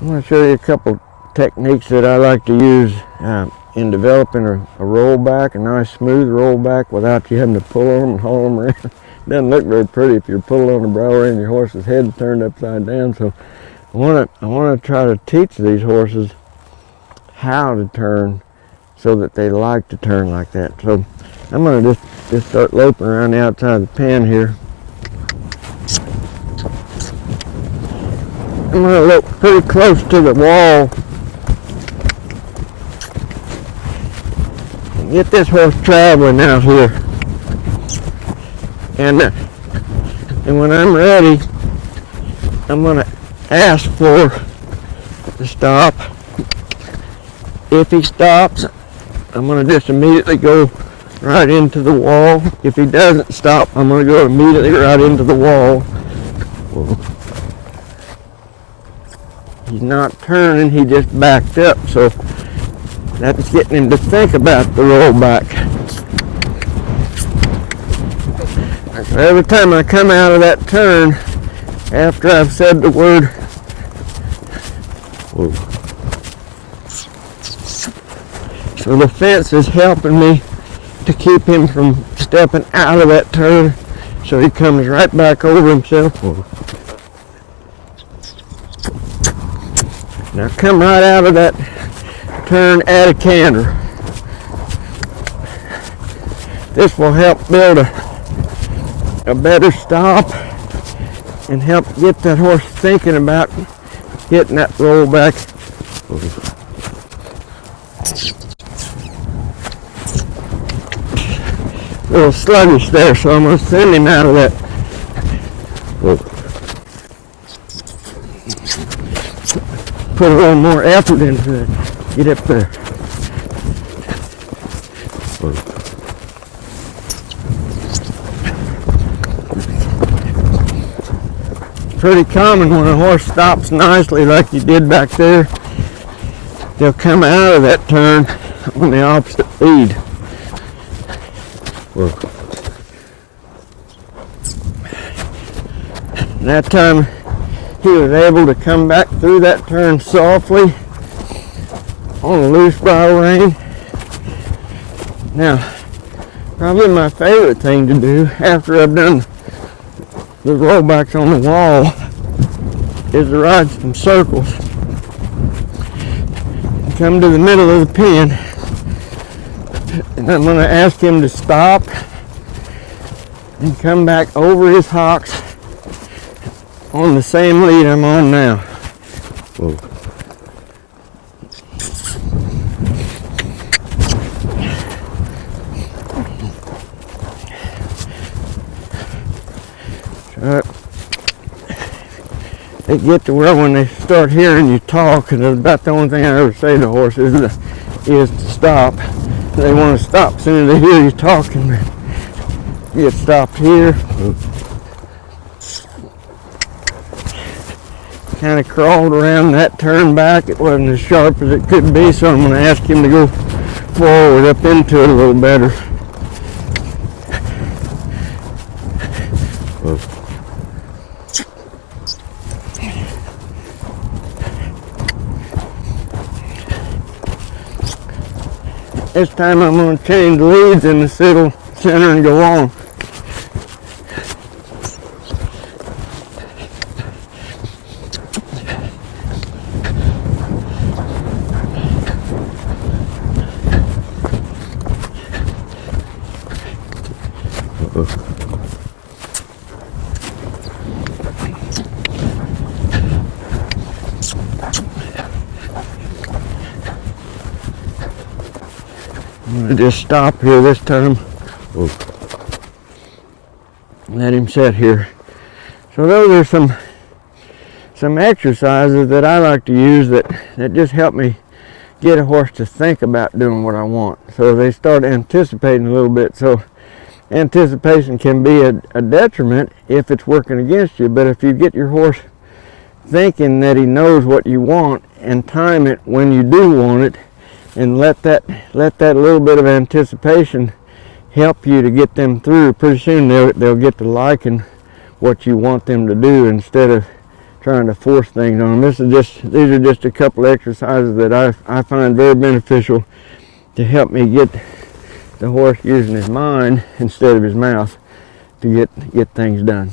I'm going to show you a couple techniques that I like to use in developing a rollback, a nice smooth rollback without you having to pull on them and haul them around. Doesn't look very pretty if you're pulling on the brow and your horse's head turned upside down. So I want to try to teach these horses how to turn so that they like to turn like that. So I'm going to just start loping around the outside of the pen here. I'm going to lope pretty close to the wall and get this horse traveling out here. And when I'm ready, I'm going to ask for to stop. If he stops, I'm going to just immediately go right into the wall. If he doesn't stop, I'm going to go immediately right into the wall. He's not turning, he just backed up, so that's getting him to think about the rollback. So every time I come out of that turn, after I've said the word, so the fence is helping me to keep him from stepping out of that turn, so he comes right back over himself. Now come right out of that turn at a canter. This will help build a better stop and help get that horse thinking about getting that rollback. A little sluggish there, so I'm going to send him out of that. Put a little more effort into it. Get up there. Pretty common when a horse stops nicely like you did back there, they'll come out of that turn on the opposite feed. And that time he was able to come back through that turn softly on a loose bridle rein. Now, probably my favorite thing to do after I've done the rollbacks on the wall is to ride some circles. Come to the middle of the pen, and I'm going to ask him to stop and come back over his hocks on the same lead I'm on now. They get to where when they start hearing you talk, and that's about the only thing I ever say to horses is to stop. They want to stop as soon as they hear you talking. You get stopped here. Kind of crawled around that turn back. It wasn't as sharp as it could be, so I'm going to ask him to go forward up into it a little better. This time I'm going to change leads in the center and go on. I'm going to just stop here this time. Let him sit here. So those are some exercises that I like to use that just help me get a horse to think about doing what I want. So they start anticipating a little bit. So anticipation can be a detriment if it's working against you, but if you get your horse thinking that he knows what you want and time it when you do want it, and let that little bit of anticipation help you to get them through, pretty soon they'll get to liking what you want them to do instead of trying to force things on them. These are just a couple exercises that I find very beneficial to help me get the horse using his mind instead of his mouth to get things done.